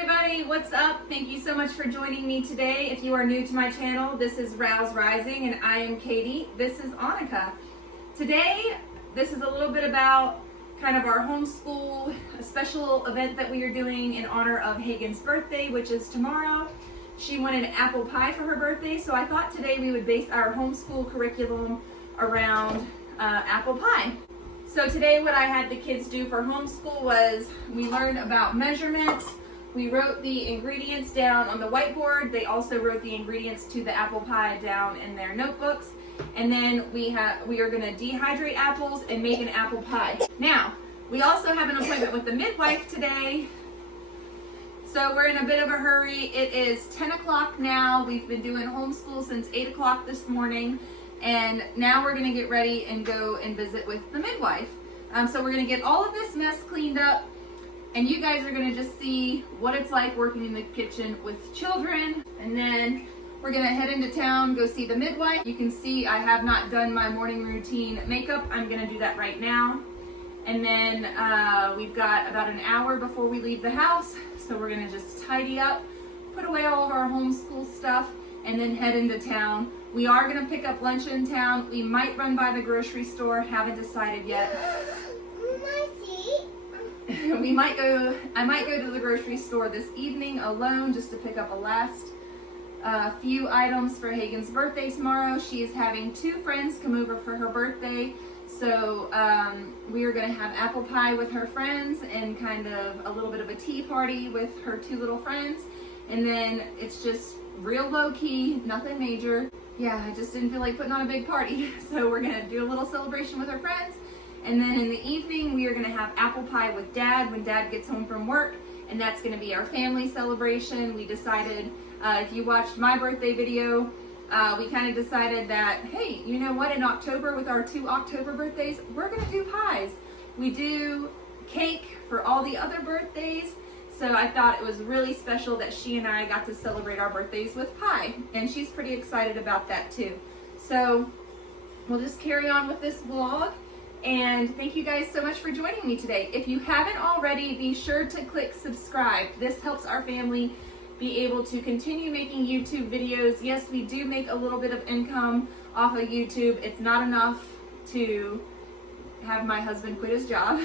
everybody, what's up? Thank you so much for joining me today. If you are new to my channel, this is Rouse Rising and I am Katie. This is Annika. Today, this is a little bit about kind of our homeschool, a special event that we are doing in honor of Hagen's birthday, which is tomorrow. She wanted apple pie for her birthday, so I thought today we would base our homeschool curriculum around apple pie. So today what I had the kids do for homeschool was we learned about measurements. We wrote the ingredients down on the whiteboard. They also wrote the ingredients to the apple pie down in their notebooks. And then we are going to dehydrate apples and make an apple pie. Now, we also have an appointment with the midwife today. So we're in a bit of a hurry. It is 10 o'clock now. We've been doing homeschool since 8 o'clock this morning. And now we're going to get ready and go and visit with the midwife. So we're going to get all of this mess cleaned up. And you guys are going to just see what it's like working in the kitchen with children. And then we're going to head into town, go see the midwife. You can see I have not done my morning routine makeup. I'm going to do that right now. And then we've got about an hour before we leave the house. So we're going to just tidy up, put away all of our homeschool stuff, and then head into town. We are going to pick up lunch in town. We might run by the grocery store. Haven't decided yet. I might go to the grocery store this evening alone just to pick up a last few items for Hagen's birthday tomorrow. She is having two friends come over for her birthday. So we are going to have apple pie with her friends and kind of a little bit of a tea party with her two little friends. And then it's just real low key, nothing major. Yeah, I just didn't feel like putting on a big party. So we're going to do a little celebration with her friends. And then in the evening, we are going to have apple pie with Dad when Dad gets home from work. And that's going to be our family celebration. We decided, if you watched my birthday video, we kind of decided that, hey, you know what? In October, with our 2 October birthdays, we're going to do pies. We do cake for all the other birthdays. So I thought it was really special that she and I got to celebrate our birthdays with pie. And she's pretty excited about that too. So we'll just carry on with this vlog. And thank you guys so much for joining me today. If you haven't already, be sure to click subscribe. This helps our family be able to continue making YouTube videos. Yes, we do make a little bit of income off of YouTube. It's not enough to have my husband quit his job.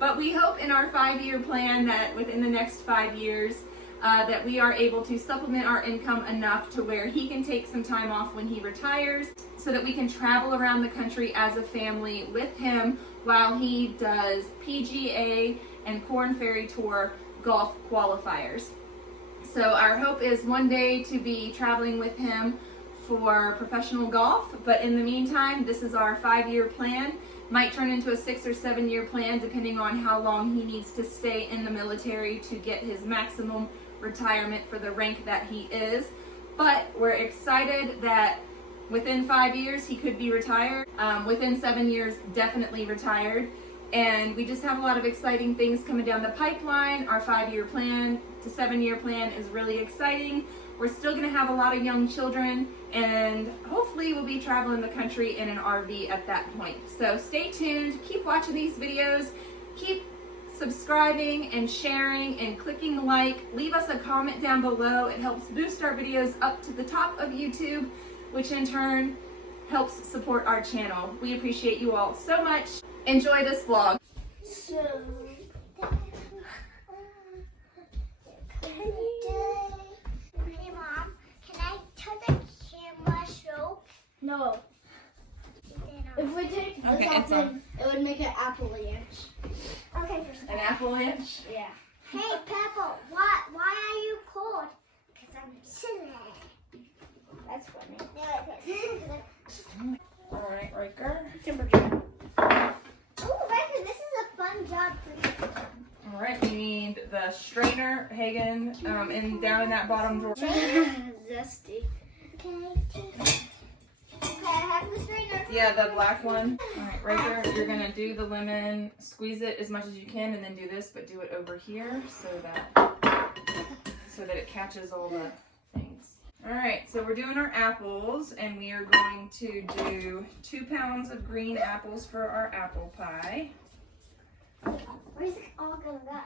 But we hope in our 5-year plan that within the next 5 years that we are able to supplement our income enough to where he can take some time off when he retires so that we can travel around the country as a family with him while he does PGA and Korn Ferry Tour golf qualifiers. So our hope is one day to be traveling with him for professional golf, but in the meantime, this is our 5-year plan. Might turn into a 6 or 7 year plan depending on how long he needs to stay in the military to get his maximum retirement for the rank that he is. But we're excited that within 5 years he could be retired. Within 7 years, definitely retired. And we just have a lot of exciting things coming down the pipeline. Our 5-year plan to 7-year plan is really exciting. We're still going to have a lot of young children, and hopefully we'll be traveling the country in an RV at that point. So stay tuned, keep watching these videos, keep subscribing and sharing and clicking like. Leave us a comment down below. It helps boost our videos up to the top of YouTube, which in turn helps support our channel. We appreciate you all so much. Enjoy this vlog. No. If we take this off, then it would make an avalanche. Okay. An avalanche? Yeah. Hey, Peppa, why are you cold? Because I'm chilly. That's funny. All right, Riker. Temperature. Oh, Riker, this is a fun job for you. All right, we need the strainer, Hagen, and down in that bottom drawer. Zesty. Okay, I have the strainer. Yeah, the black one. All right, Riker, you're gonna do the lemon, squeeze it as much as you can, and then do this, but do it over here so that it catches all the things. All right, so we're doing our apples, and we are going to do 2 pounds of green apples for our apple pie. Where's it all gonna go?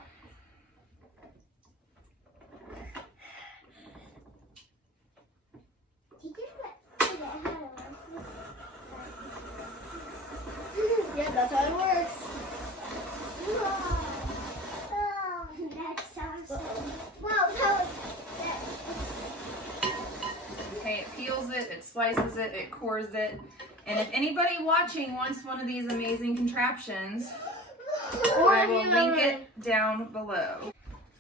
it slices it, it cores it. And if anybody watching wants one of these amazing contraptions, I will link it down below.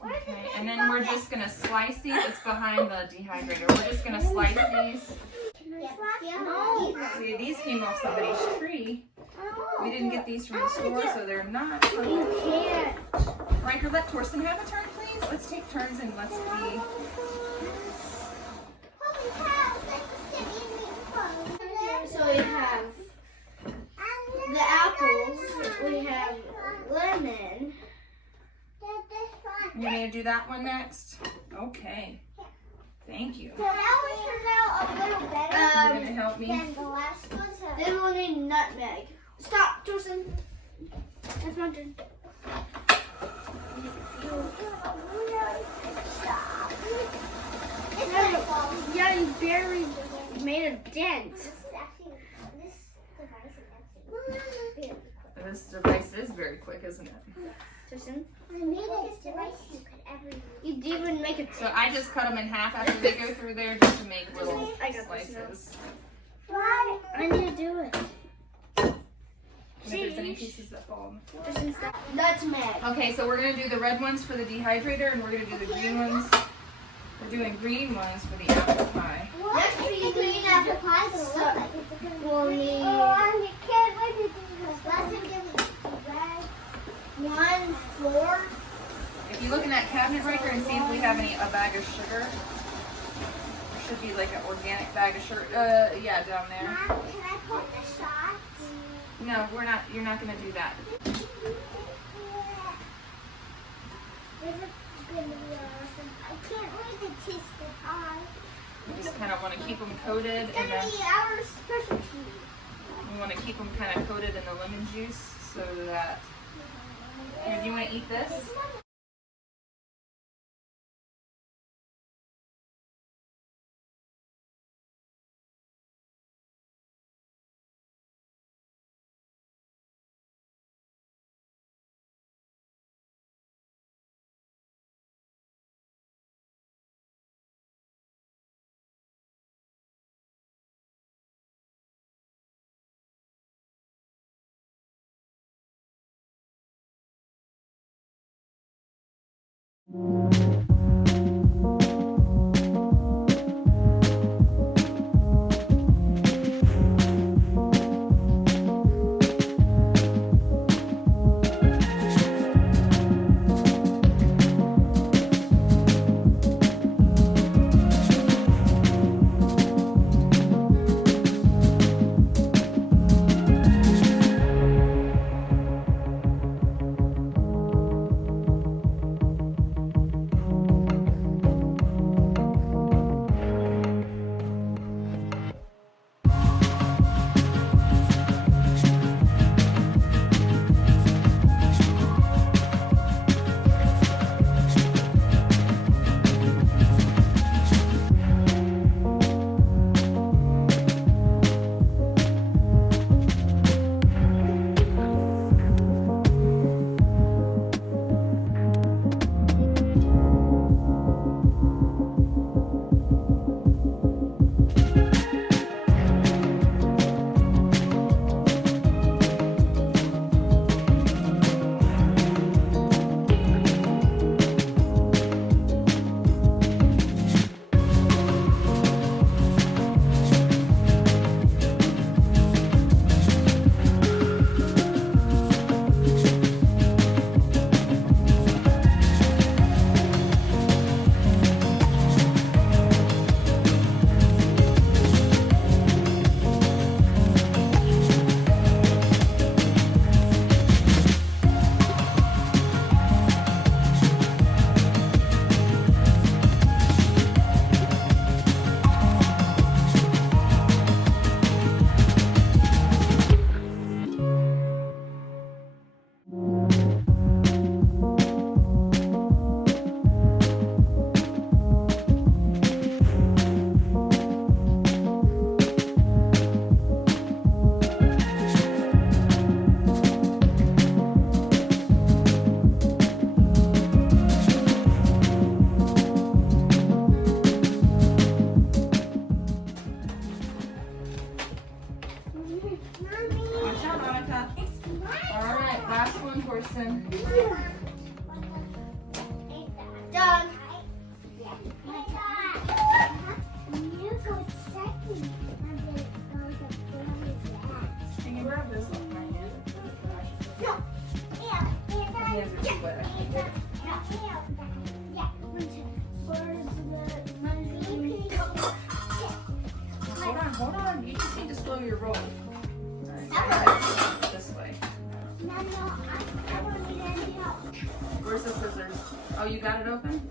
Okay, and then we're just gonna slice these. It's behind the dehydrator. We're just gonna slice these. See, these came off somebody's tree. We didn't get these from the store, so they're not. You can't. Riker, let Torsten have a turn, please. Let's take turns and let's be. So we have the apples, we have lemon. You need to do that one next? Okay. Thank you. So that one turned out a little better. You're going to help me? Than the last one. Then we'll need nutmeg. Stop, Torsten. That's my turn. Stop. Yeah, you barely made a dent. This device is very quick, isn't it? Torsten, I made this device you could ever use. You didn't even make it. So I just cut them in half after they go through there just to make little slices. Why? I need to do it. And if there's any pieces that fall on the floor. Nutmeg. Okay, so we're going to do the red ones for the dehydrator and we're going to do the green ones. We're doing green ones for the apple pie. Let's do green apple pie. So we'll need 1, 4. If you look in that cabinet right there and see if we have a bag of sugar. There should be like an organic bag of sugar. Yeah, down there. Mom, can I put the shots? No, we're not. You're not going to do that. I can't wait to taste the pie. We just kind of want to keep them coated It's in gonna the. be our specialty. We want to keep them kind of coated in the lemon juice so that. Here, do you want to eat this?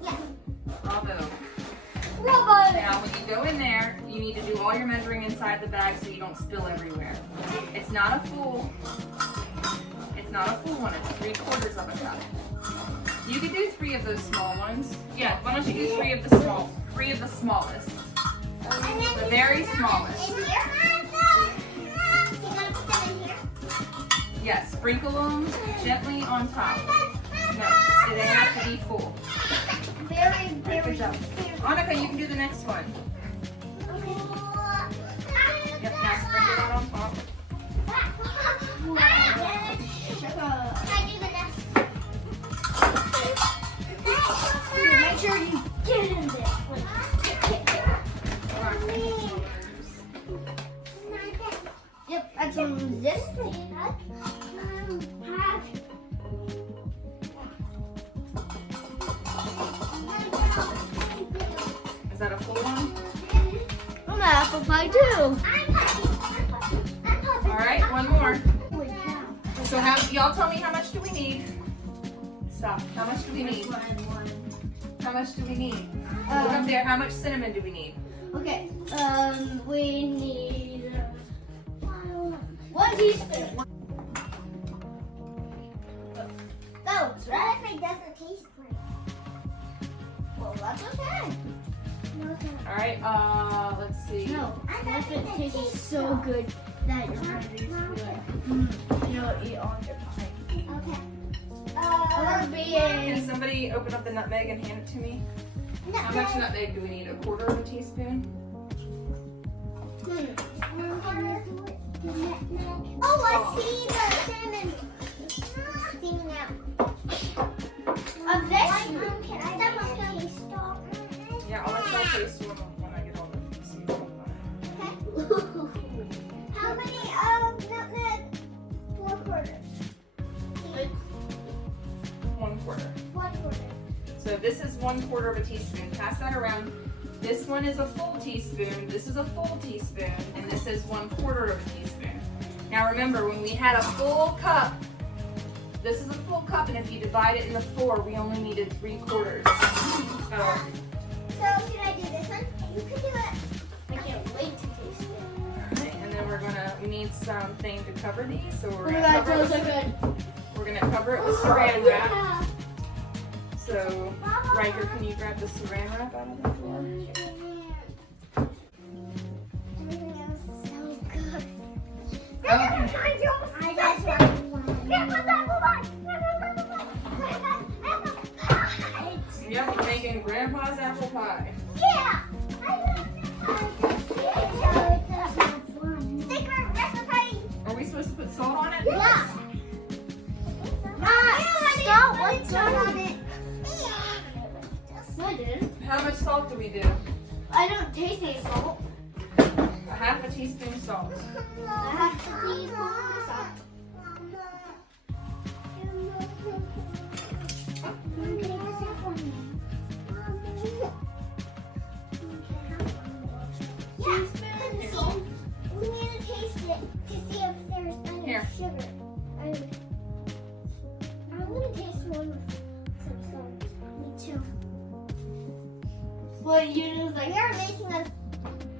Yeah. Bravo. Bravo. Now, when you go in there, you need to do all your measuring inside the bag so you don't spill everywhere. It's not a full. It's not a full one. It's 3/4 of a cup. You could do 3 of those small ones. Yeah. Why don't you do 3 of the small? 3 of the smallest. The very smallest. In here? You gotta put them in here? Yes. Sprinkle them gently on top. No, they have to be full. Very, Good very. job. Annika, you can do the next one. Yep, now sprinkle that on top. Make sure you get in there. Yep, add some this. Is that a full one? I'm an apple pie too. All right, one more. Holy cow. So how, y'all tell me how much do we need? Stop. How much do we need? How much do we need? Look up there. How much cinnamon do we need? Okay, we need 1 teaspoon. Go. What if it doesn't taste great? Well, that's okay. All right. Let's see. No, what if it tastes so good that you're going to be like, you'll eat all your pie. Okay. Can somebody open up the nutmeg and hand it to me? How much nutmeg do we need? 1/4 of a teaspoon? Oh, I see the cinnamon steaming out. Of this? Can I taste off? Yeah, I'll let y'all taste when I get all the seasoning on it. Okay. How many nutmeg? 4/4. 1/4. 1/4. So this is 1/4 of a teaspoon. Pass that around. This one is a full teaspoon. This is a full teaspoon, and this is 1/4 of a teaspoon. Now remember, when we had a full cup, this is a full cup, and if you divide it into 4, we only needed 3/4. So should I do this one? You can do it. I can't wait to taste it. Alright, and then we need something to cover these, so Oh we're my gonna god, cover it smells so good. it with saran wrap. Yeah. So, Riker, can you grab the saran wrap out of the drawer? Everything else is so good. Okay. I just want one. Yep, we're making Grandpa's apple pie. Yeah! Sticker recipe! Are we supposed to put salt on it? Yeah! Stop! What's on it? No, I didn't. How much salt do we do? I don't taste any salt. 1/2 teaspoon salt. I have to leave salt. Yeah, we need to taste it to see if there's any Here. sugar. I'm gonna taste one with some salt. Me too. Well, you just like you're making a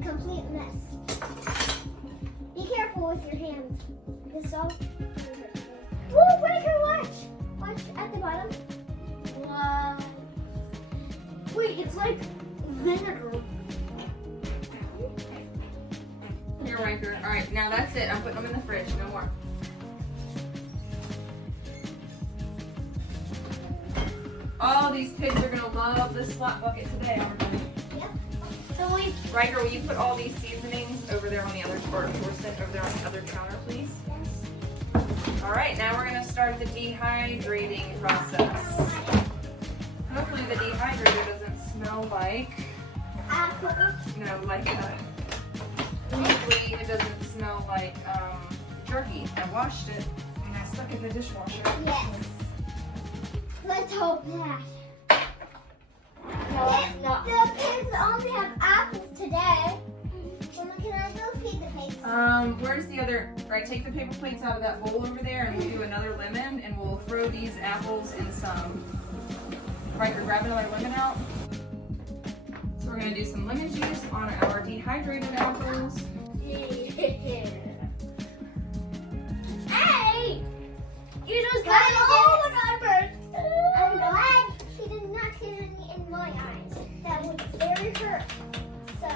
complete mess. Be careful with your hands. The salt. Whoa, Breaker, watch! Watch at the bottom. Wow. Wait, it's like vinegar. Here, Riker. Alright, now that's it. I'm putting them in the fridge. No more. Oh, these pigs are going to love this slot bucket today, aren't they? Yep. So we. Riker, will you put all these seasonings over there on the other part, or sent over there on the other counter, please? Alright, now we're going to start the dehydrating process. Hopefully the dehydrator doesn't smell like, hopefully it doesn't smell like jerky. I washed it and I stuck it in the dishwasher. Yes. Let's hope that. No, it's not. The pigs only have apples today. Mama, can I go feed the pigs? Where's the other, right, take the paper plates out of that bowl over there and we'll do another lemon and we'll throw these apples in some Riker, grab another lemon out. So we're gonna do some lemon juice on our dehydrated apples. Hey! You just got it all on first. I'm glad she did not hit any in my eyes. That would very hurt. So.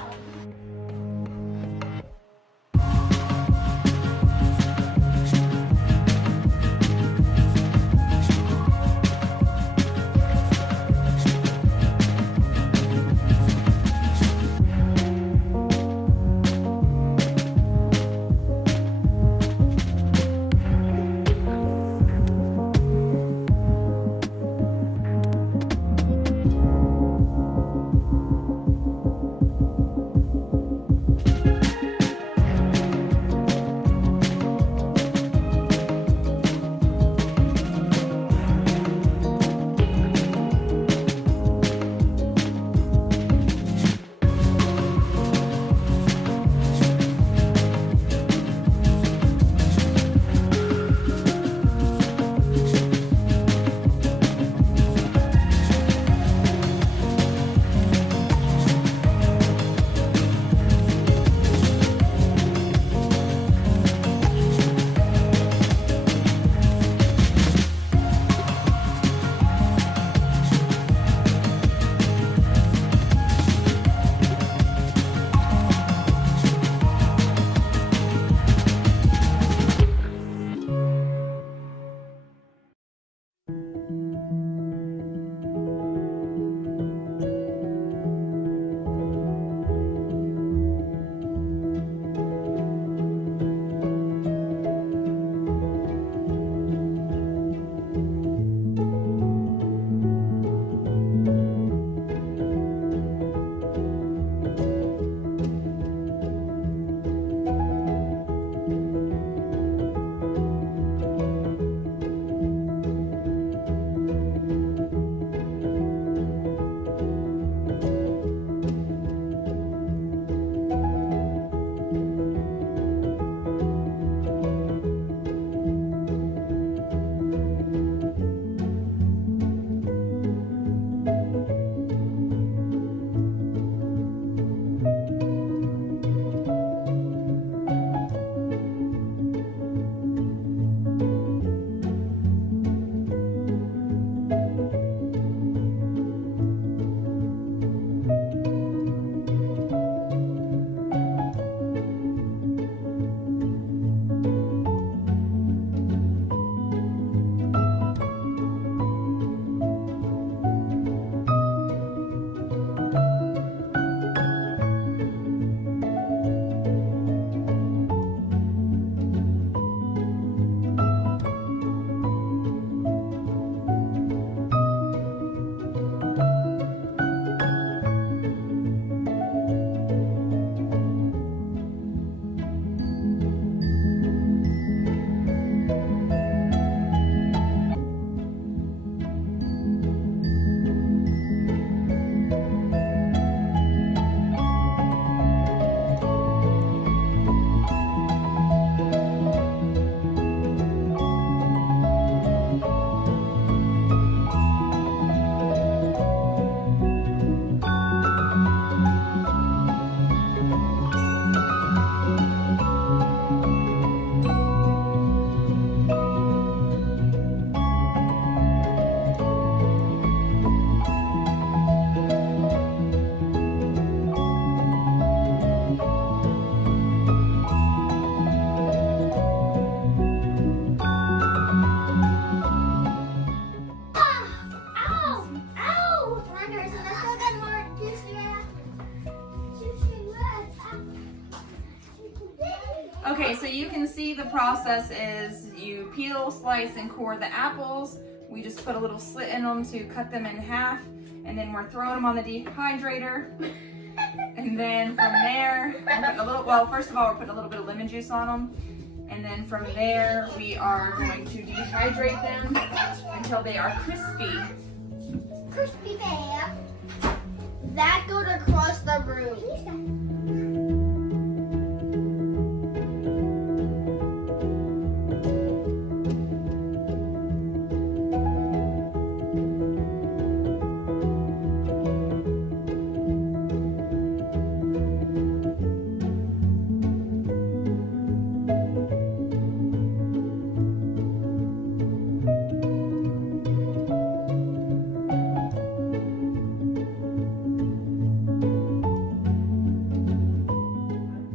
Okay, so you can see the process is you peel, slice, and core the apples. We just put a little slit in them to cut them in half, and then we're throwing them on the dehydrator. And then from there, we're putting a little, well, first of all, we're putting a little bit of lemon juice on them. And then from there, we are going to dehydrate them until they are crispy. Crispy bam. That goes across the room.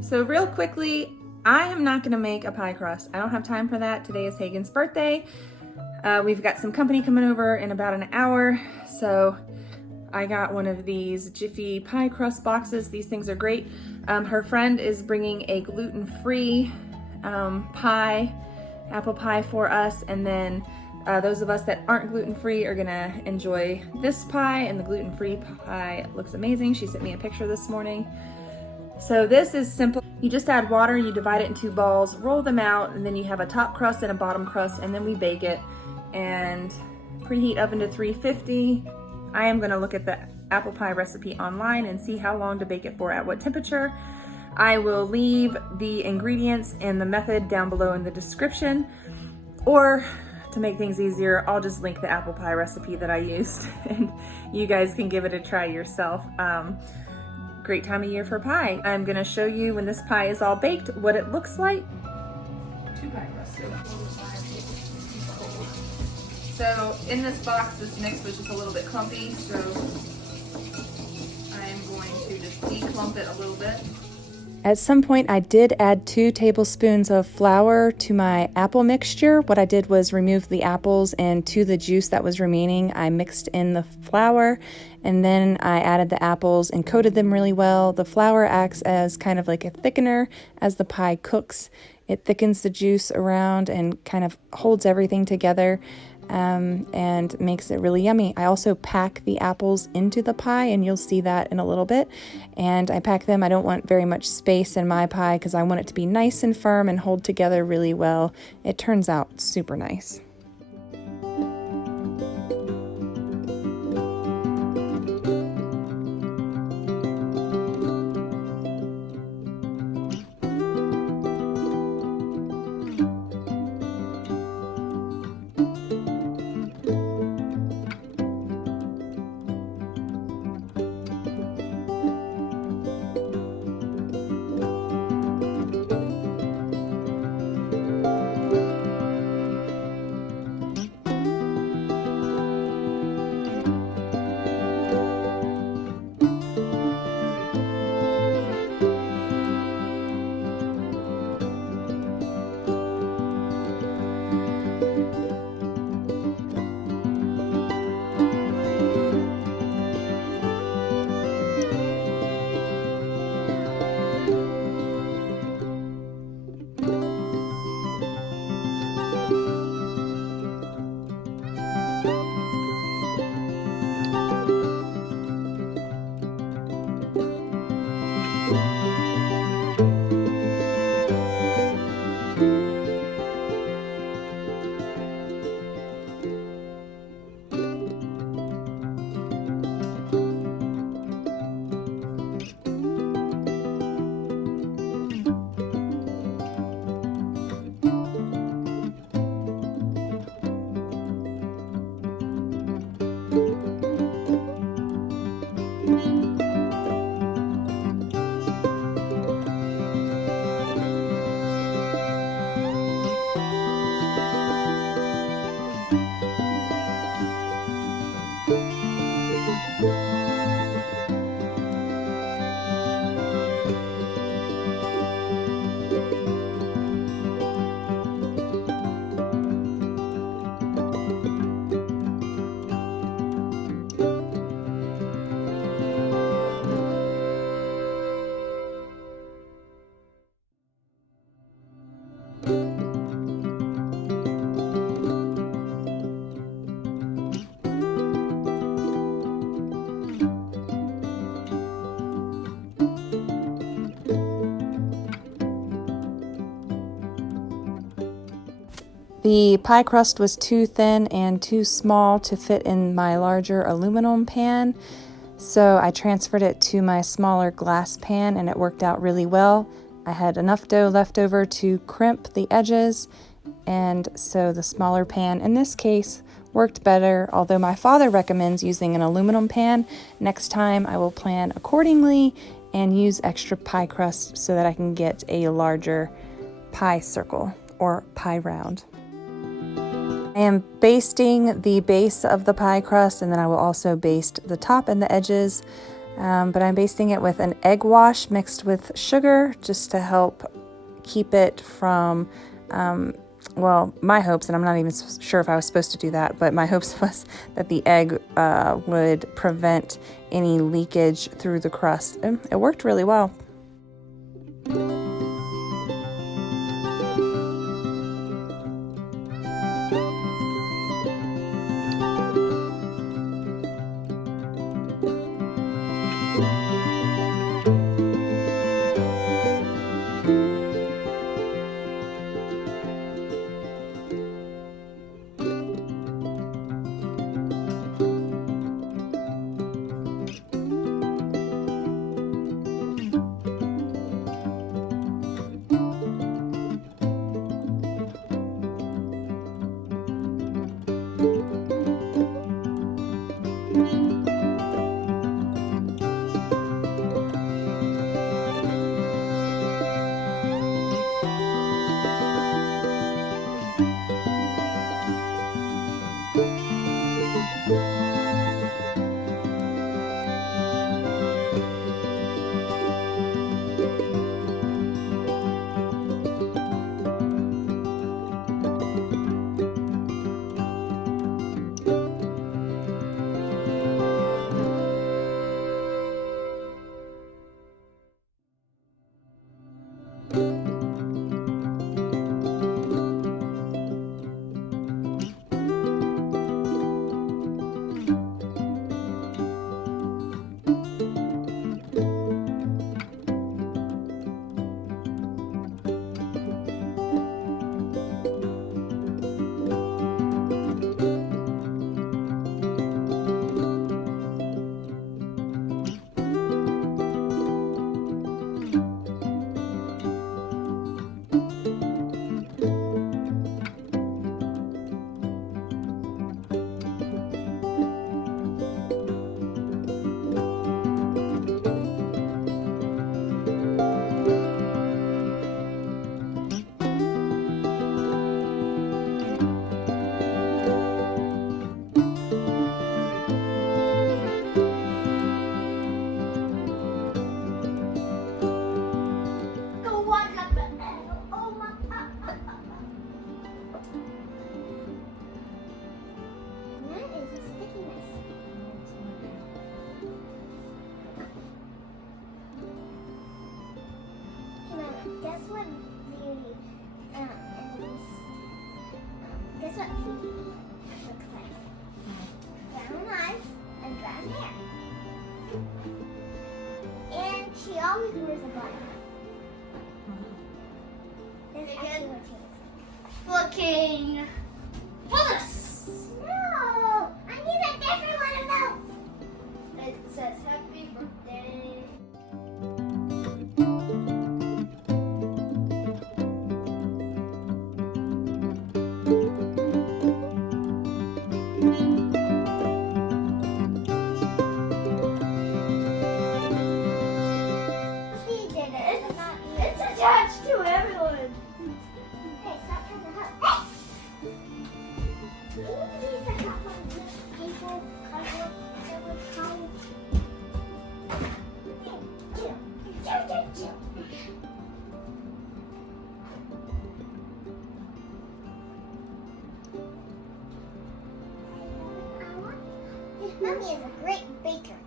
So real quickly, I am not gonna make a pie crust. I don't have time for that. Today is Hagen's birthday. We've got some company coming over in about an hour. So I got one of these Jiffy pie crust boxes. These things are great. Her friend is bringing a gluten-free pie, apple pie for us. And then those of us that aren't gluten-free are gonna enjoy this pie, and the gluten-free pie looks amazing. She sent me a picture this morning. So this is simple. You just add water, you divide it in 2 balls, roll them out, and then you have a top crust and a bottom crust, and then we bake it and preheat oven to 350. I am gonna look at the apple pie recipe online and see how long to bake it for at what temperature. I will leave the ingredients and the method down below in the description, or to make things easier, I'll just link the apple pie recipe that I used and you guys can give it a try yourself. Great time of year for pie. I'm gonna show you when this pie is all baked, what it looks like. 2 pie crusts, so in this box, this mix was just a little bit clumpy, so I'm going to just declump it a little bit. At some point, I did add 2 tablespoons of flour to my apple mixture. What I did was remove the apples, and to the juice that was remaining, I mixed in the flour, and then I added the apples and coated them really well. The flour acts as kind of like a thickener as the pie cooks. It thickens the juice around and kind of holds everything together. And makes it really yummy. I also pack the apples into the pie, and you'll see that in a little bit. And I pack them, I don't want very much space in my pie because I want it to be nice and firm and hold together really well. It turns out super nice. The pie crust was too thin and too small to fit in my larger aluminum pan, so I transferred it to my smaller glass pan and it worked out really well. I had enough dough left over to crimp the edges, and so the smaller pan in this case worked better, although my father recommends using an aluminum pan. Next time I will plan accordingly and use extra pie crust so that I can get a larger pie circle or pie round. I am basting the base of the pie crust, and then I will also baste the top and the edges. But I'm basting it with an egg wash mixed with sugar just to help keep it from, well, my hopes, and I'm not even sure if I was supposed to do that, but my hopes was that the egg would prevent any leakage through the crust. And it worked really well. Guess what beauty guess what beauty looks like? Brown eyes and brown hair. And she always wears a bun. That's actually what she looks like. Looking fullest. No! I need a different one of those. It says happy birthday. It's attached to everyone. Hey, stop trying to help. Can you please the help on this people cover that would come? Mommy is a great baker.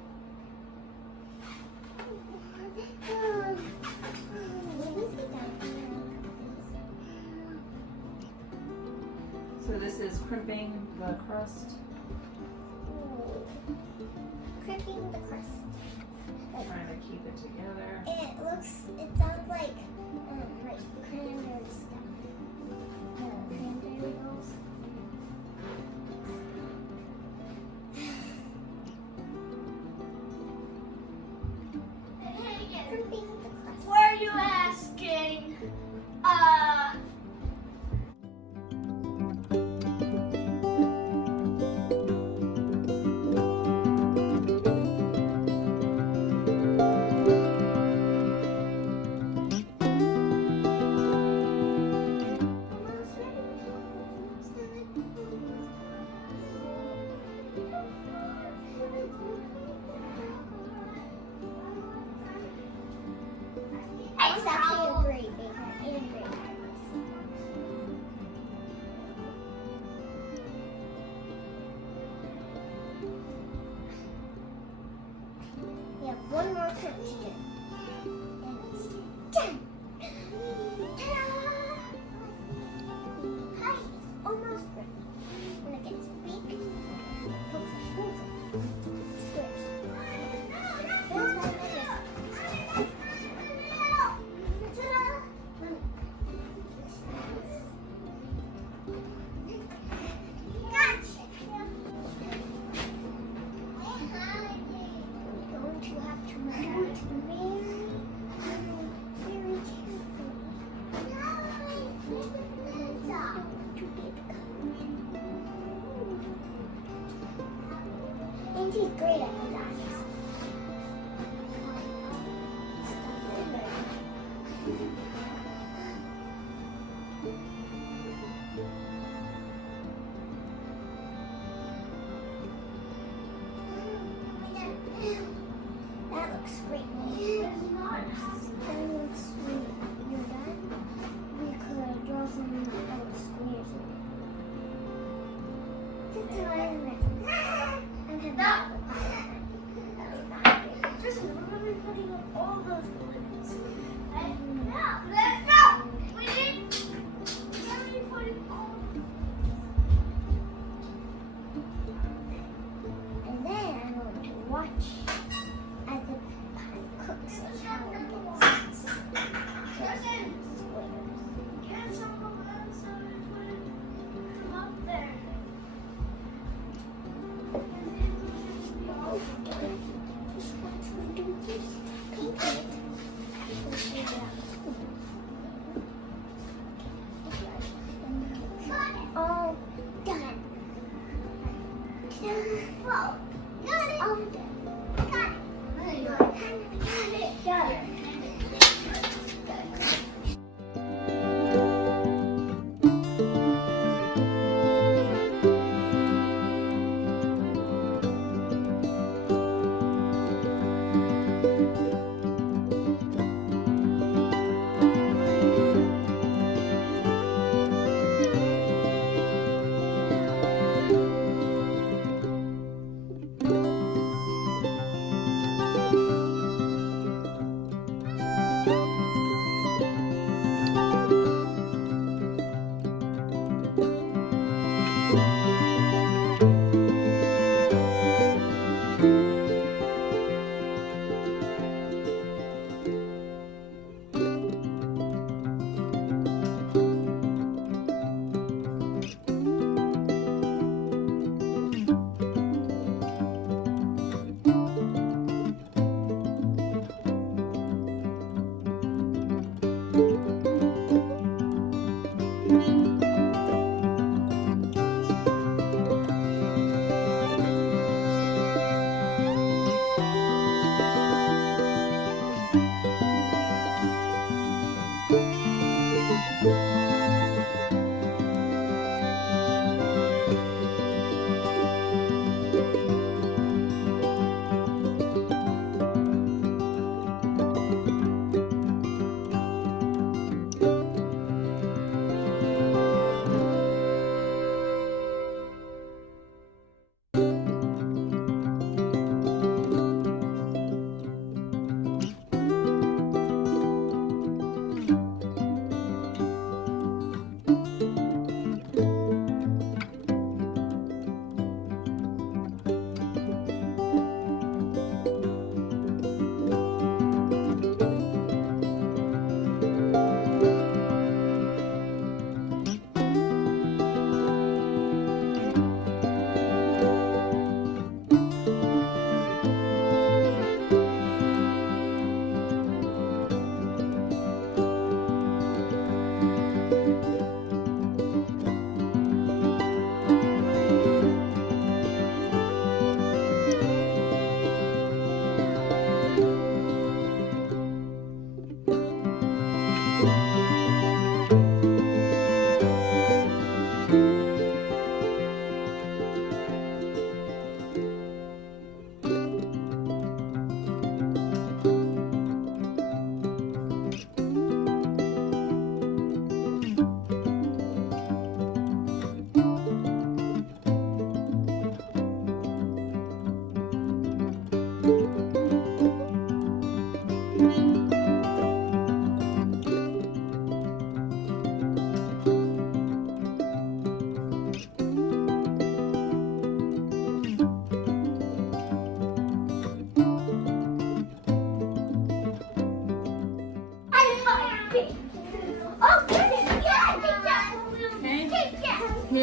So this is crimping the crust. Crimping the crust. Trying to keep it together. It sounds like cranberry stuff. Cranberry rolls. Crimping the crust. Why are you asking? Almost ready. one more coat to do. And it's done. Ta-da! Hi, almost ready. When it gets big, poke the holes in. Squares. Feels like this. Ta-da! Gotcha! We're going to have to move it very, very carefully. And she's great at that. That looks great. That looks sweet. You're done? We could draw some little squares in it. Just a little bit. I'm having Just remember putting up all those balloons. And Let's go! We need to put it all. then I'm going to watch as the pie cooks and how it gets squares. Get some balloons so we put them up there. Just once we do this, paint it. We'll figure out.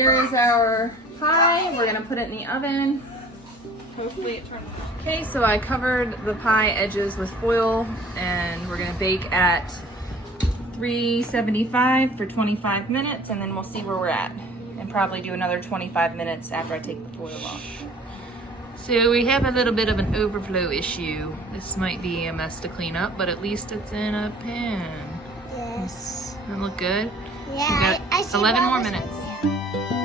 here is our pie. We're gonna put it in the oven. Hopefully it turns out. Okay, so I covered the pie edges with foil and we're gonna bake at 375 for 25 minutes and then we'll see where we're at. And probably do another 25 minutes after I take the foil off. So we have a little bit of an overflow issue. This might be a mess to clean up, but at least it's in a pan. Yes. Doesn't it look good? Yeah, We've got 11 more minutes.